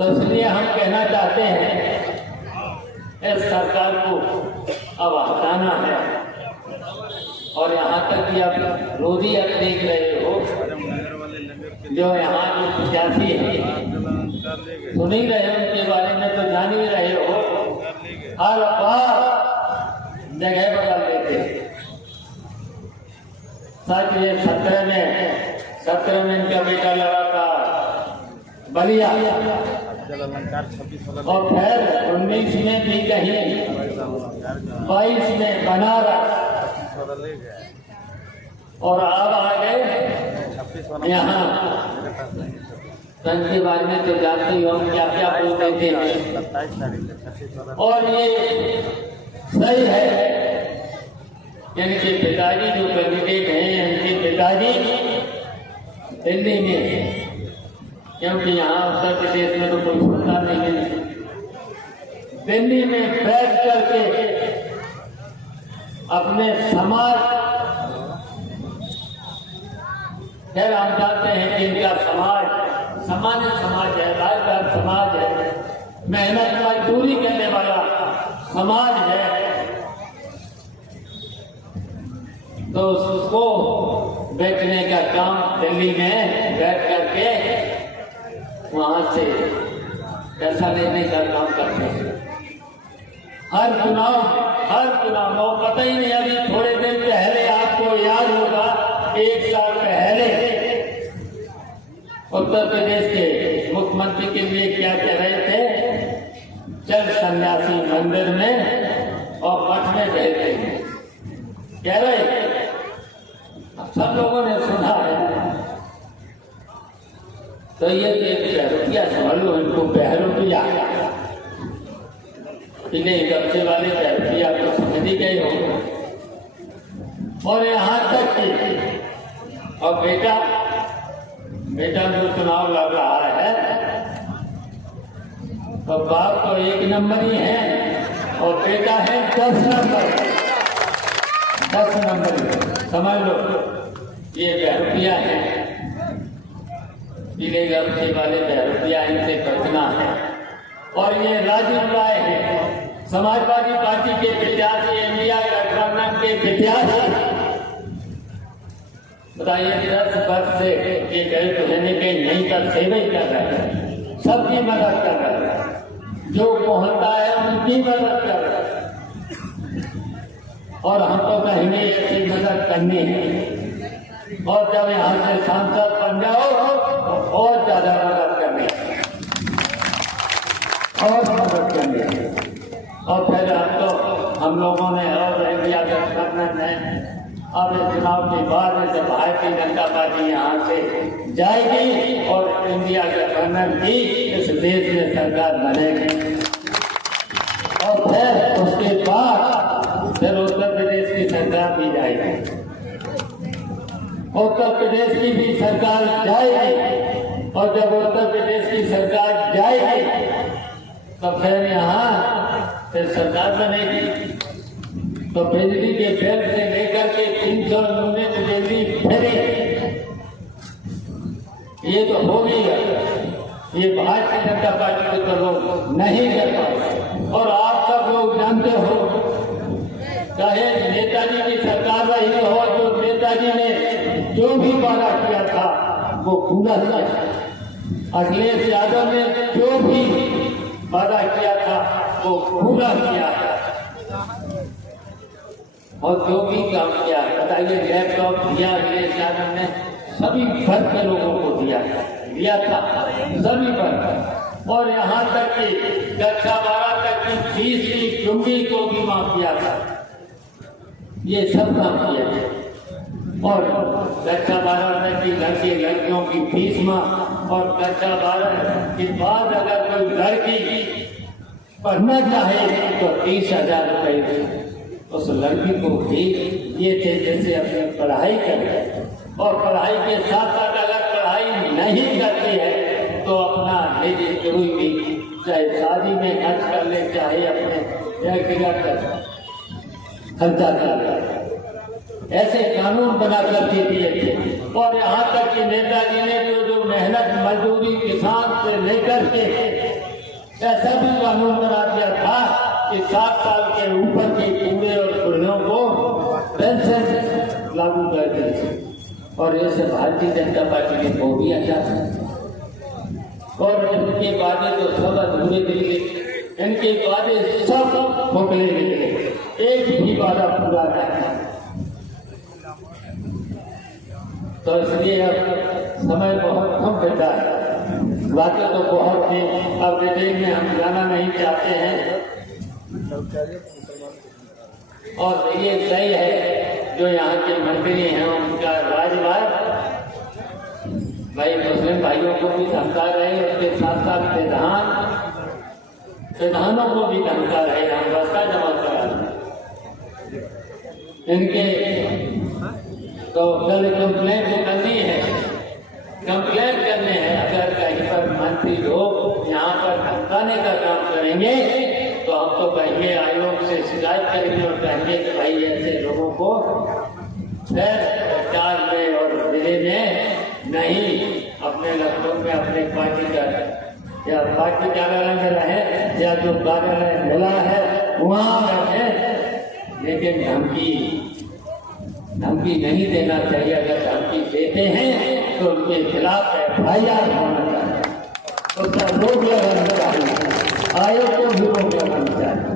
तो इसलिए हम कहना चाहते हैं इस सरकार को अब हटाना है। और यहाँ तक कि आप रोजी आप देख रहे हो, जो यहाँ जो प्रत्याशी है सुन ही रहे हो, उनके बारे में तो जान ही रहे हो, हर बार जगह बदल देते। सच ये 17 में इनका बेटा लड़ा था बलिया, और फिर 19 में भी कहीं, 22 में बनारस, और अब आ गए यहाँ। के बारे में तो जानते ही हो क्या क्या बोलते थे। और ये सही है, इनके पिताजी जो कैंडिडेट हैं, इनके पिताजी दिल्ली में, क्योंकि यहाँ उत्तर प्रदेश में तो कोई सुनता नहीं है, दिल्ली में बैठ करके अपने समाज, खैर हम जानते हैं कि इनका समाज सामान्य समाज है, राजदार समाज है, मेहनत मजदूरी करने वाला समाज है, तो उसको बेचने का काम दिल्ली में बैठ करके वहां से पैसा लेने का काम करते हैं। हर चुनाव वो पता ही नहीं। अभी थोड़े दिन पहले आपको याद होगा, 1 साल पहले उत्तर प्रदेश के मुख्यमंत्री के लिए क्या कह रहे थे, चल सन्यासी मंदिर में और मठ में रहते कह रहे थे। सब लोगों ने सुना है। तो ये रुपया समझ लो, इनको ₹1 कि नहीं, गप्पे वाले रुपया तो समझ ही गए हो। और यहाँ तक कि और बेटा जो चुनाव लड़ रहा है, तो बाप तो 1 नंबर ही है और बेटा है 10 नंबर। समझ लो, ये ₹1 है, पीले गप्पे वाले ₹1 इनसे बचना है। और ये राजीव राय है, समाजवादी पार्टी के प्रत्याशी, इंडिया गठबंधन के प्रत्याशी। बताइए, 10 वर्ष से ये गरीब रहने के नहीं कर सेवा ही कर रहे हैं, सबकी मदद कर रहे हैं, जो पहुंचता है उनकी मदद कर रहे हैं। और हमको कहीं ऐसी मदद करनी है। और जब यहाँ से सांसद बन जाओ तो और ज्यादा मदद करनी है, और मदद करनी है। और फिर हम लोगों ने और इंडिया गठबंधन ने अब इस चुनाव के बाद से भारतीय जनता पार्टी यहाँ से जाएगी और इंडिया गठबंधन की इस देश में सरकार बनेगी। और फिर उसके बाद फिर उत्तर प्रदेश की सरकार भी जाएगी, उत्तर प्रदेश की भी सरकार जाएगी। और जब उत्तर प्रदेश की सरकार जाएगी तो फिर यहाँ फिर सरकार बनेगी। तो बिजली के बिल से लेकर के 300 यूनिट बिजली फ्री, ये तो हो गई है। ये भारतीय जनता पार्टी के तो लोग नहीं कर पाए। और आप सब लोग जानते हो, चाहे नेताजी की सरकार रही हो, तो नेताजी ने जो भी वादा किया था वो पूरा किया। अखिलेश यादव ने जो भी वादा किया था वो पूरा किया और जो भी काम किया। बताइए, लैपटॉप दिया अखिलेश यादव ने, सभी वर्ग के लोगों को दिया था, सभी वर्ग। और यहाँ तक कि कक्षा 12 तक की फीस की चुंगी को भी माफ किया था। ये सब काम किया था। और कक्षा 12 तक की लड़कियों की फीस माफ, और कक्षा 12 के बाद अगर कोई लड़की पढ़ना चाहे तो 30,000 रुपये उस लड़की को भी ये थे, जैसे अपनी पढ़ाई करे। और पढ़ाई के साथ साथ अगर पढ़ाई नहीं करती है तो अपना निजी कोई भी, चाहे शादी में खर्च कर ले, चाहे अपने व्यक्तिगत खर्चा कर ले, ऐसे कानून बना करके दिए थे। और यहाँ तक कि नेताजी ने जो मेहनत मजदूरी किसान से लेकर के ऐसा भी कानून बना दिया था कि 7 साल के ऊपर के बूढ़े और बुढ़ियों को पेंशन लागू कर दी और ऐसे भारतीय जनता पार्टी ने वो भी अच्छा था। और इनके वादे तो सब अधूरे निकले, इनके वादे सब खोखले निकले, एक भी वादा पूरा नहीं। तो इसलिए अब समय बहुत कम बचा है, बातें तो बहुत थी। अब डिटेल में हम जाना नहीं चाहते हैं। और ये सही है जो यहाँ के मंत्री हैं उनका राजवाद भाई मुस्लिम भाइयों को भी धमका रहे, उसके साथ साथ विधानों को भी धमका रहे। हम बस्ता जमा करा इनके तो कल कंप्लेंट करनी है, कंप्लेंट करने हैं। अगर कहीं पर मंत्री लोग यहाँ पर धमकाने का काम करेंगे तो हम तो कहेंगे आयोग से शिकायत करेंगे और कहेंगे कि भाई ऐसे लोगों को सरकार में और जिले में नहीं, अपने लखनऊ में अपने पार्टी का या पार्टी कार्यालय में रहे या जो कार्यालय मिला है वहाँ रहे, लेकिन धमकी नहीं देना चाहिए। अगर धमकी देते हैं तो उनके खिलाफ FIR होना चाहिए, उसका रोक लगाना चाहिए, आयोग को भी रोक लगाना चाहिए।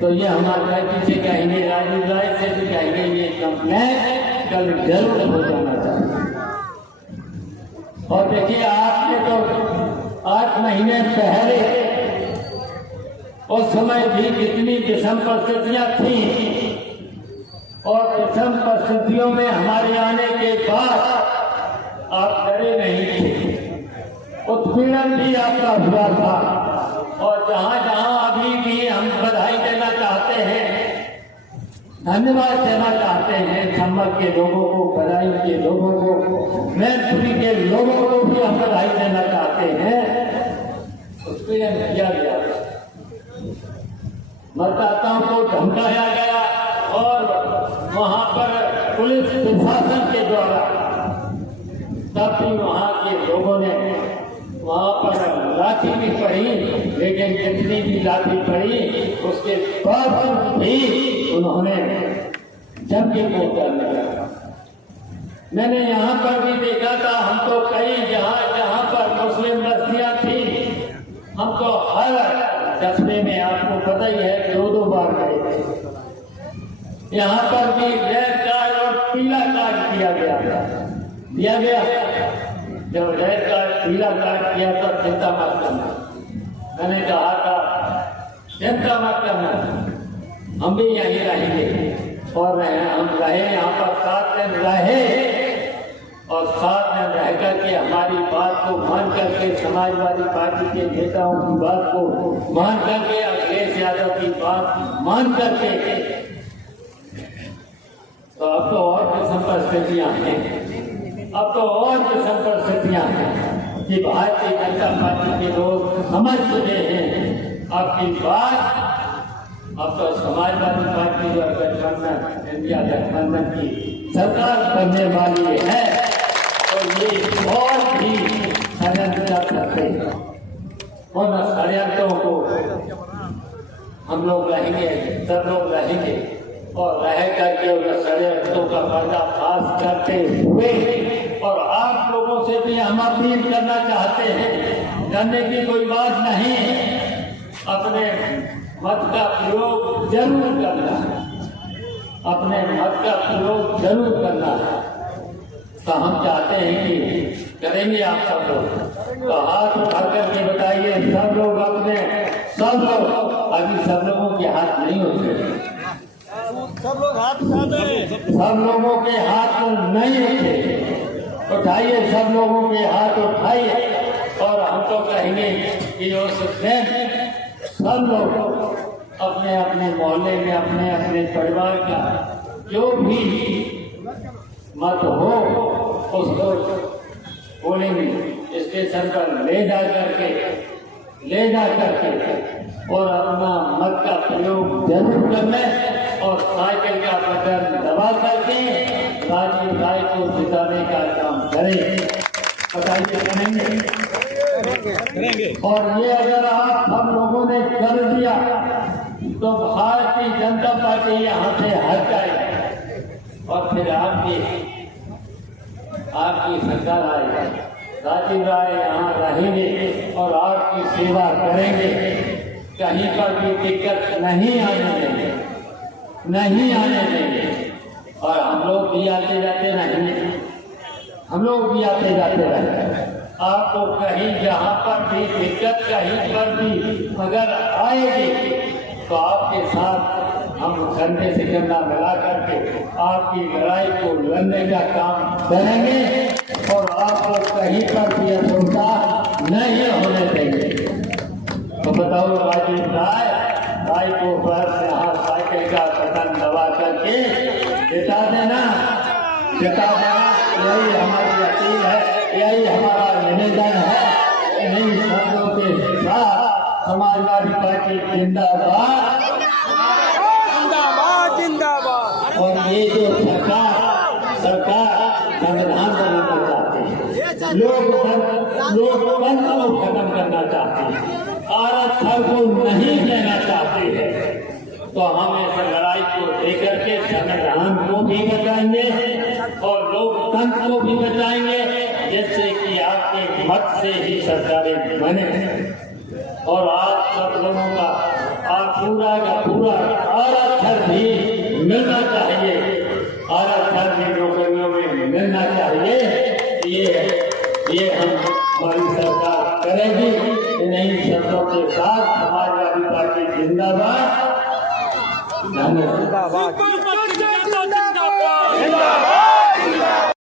तो ये हमारे पीछे कहेंगे, राजीव राय से भी कहेंगे ये कंप्लेंट कल जरूर हो जाना चाहिए। और देखिए आपने तो 8 महीने पहले उस समय भी कितनी विषम परिस्थितियां थी और विषम परिस्थितियों में हमारे आने के बाद आप डरे नहीं थे, उत्पीड़न भी आपका हुआ था। और जहां जहां अभी भी हम बधाई देना चाहते हैं, धन्यवाद देना चाहते हैं संभल के लोगों को, बधाई के लोगों को, मैनपुरी के लोगों को भी हम बधाई देना चाहते हैं। उत्पीड़न किया गया, मतदाताओं को धमकाया गया और वहां पर पुलिस प्रशासन के द्वारा तब भी वहां के लोगों ने वहां पर लाठी भी पड़ी, लेकिन जितनी भी लाठी पड़ी उसके बाद भी उन्होंने जम के वोट डालने लगा। मैंने यहाँ पर भी देखा था, हम तो कई जहाँ पर मुस्लिम बस्तियां थी, हम तो हर कस्बे में आपको पता ही है 2-2 बार गए थे। यहाँ पर भी रेड कार्ड और पीला कार्ड दिया गया। जब रेड कार्ड पीला कार्ड किया तो चिंता मत करना, मैंने कहा था चिंता मत करना, हम भी यहीं रहेंगे और हम रहे यहाँ पर 7 दिन रहे और 7 दिन रह करके हमारी बात को मान करके, समाजवादी पार्टी के नेताओं की बात को मान करके, अखिलेश यादव की बात मान करके, तो अब तो और विषम परिस्थितियां हैं, अब तो और विषम परिस्थितियां हैं कि भारतीय जनता पार्टी के लोग समझ चुके हैं आपकी बात। अब तो समाजवादी पार्टी जो गठबंधन, इंडिया गठबंधन की सरकार बनने वाली है, तो ये और भी षड्यंत्र कर सकते हैं। उन षड्यंत्रों को हम लोग रहेंगे, सब लोग रहेंगे और रह करके उन षड्यंत्रों का पर्दाफाश करते हुए, और आप लोगों से भी हम अपील करना चाहते हैं, करने की कोई बात नहीं, अपने मत का प्रयोग जरूर करना है, अपने मत का प्रयोग जरूर करना है। तो हम चाहते हैं कि करेंगे आप सब लोग, तो हाथ उठा करके बताइए सब लोग, अपने सब लोग, अभी सब लोगों के हाथ नहीं होते, सब लोग हाथ उठाते हैं, सब लोगों के हाथ नहीं होते, उठाइए, सब लोगों के हाथ उठाइए। और हम तो कहेंगे कि उस दिन सब लोग अपने अपने मोहल्ले में, अपने अपने परिवार का जो भी मत हो उसको पोलिंग स्टेशन पर ले जा करके और अपना मत का प्रयोग जरूर करना और साइकिल का बटन दबा करके राजीव राय को जिताने का काम करें। बताइए करेंगे? करेंगे। और ये अगर आप हम लोगों ने कर दिया तो भारतीय जनता पार्टी यहाँ से हट जाएगी और फिर आपकी सरकार आएगी। राजीव राय यहाँ रहेंगे और आपकी सेवा करेंगे। कहीं पर भी दिक्कत नहीं आने देंगे, नहीं आने देंगे। और हम लोग भी आते जाते रहेंगे, हम लोग भी आते जाते रहेंगे। आपको कहीं जहाँ पर भी दिक्कत कहीं पर भी अगर आएगी तो आपके साथ हम कंधे से कंधा मिला करके आपकी लड़ाई को लड़ने का काम करेंगे और आपको कहीं पर भी असुविधा नहीं होने देंगे। तो बताओ राजीव राय को बस यहाँ साइकिल का बटन दबा करके जिता देना। यही हमारी अपील है, यही हमारा निवेदन है। इन्हीं शब्दों के साथ समाजवादी पार्टी जिंदाबाद। और ये जो सरकार संविधान बनाना चाहती है, लोकतंत्र को खत्म करना चाहती है, आरक्षण को नहीं देना चाहती है, तो हम इस लड़ाई को लेकर के संविधान को भी बचाएंगे और लोकतंत्र को भी बचाएंगे, जिससे कि आपके मत से ही सरकारें बने। और आप सब लोगों का पूरा का पूरा आरक्षण भी मिलना चाहिए, आरक्षण भी नौकरियों में मिलना चाहिए।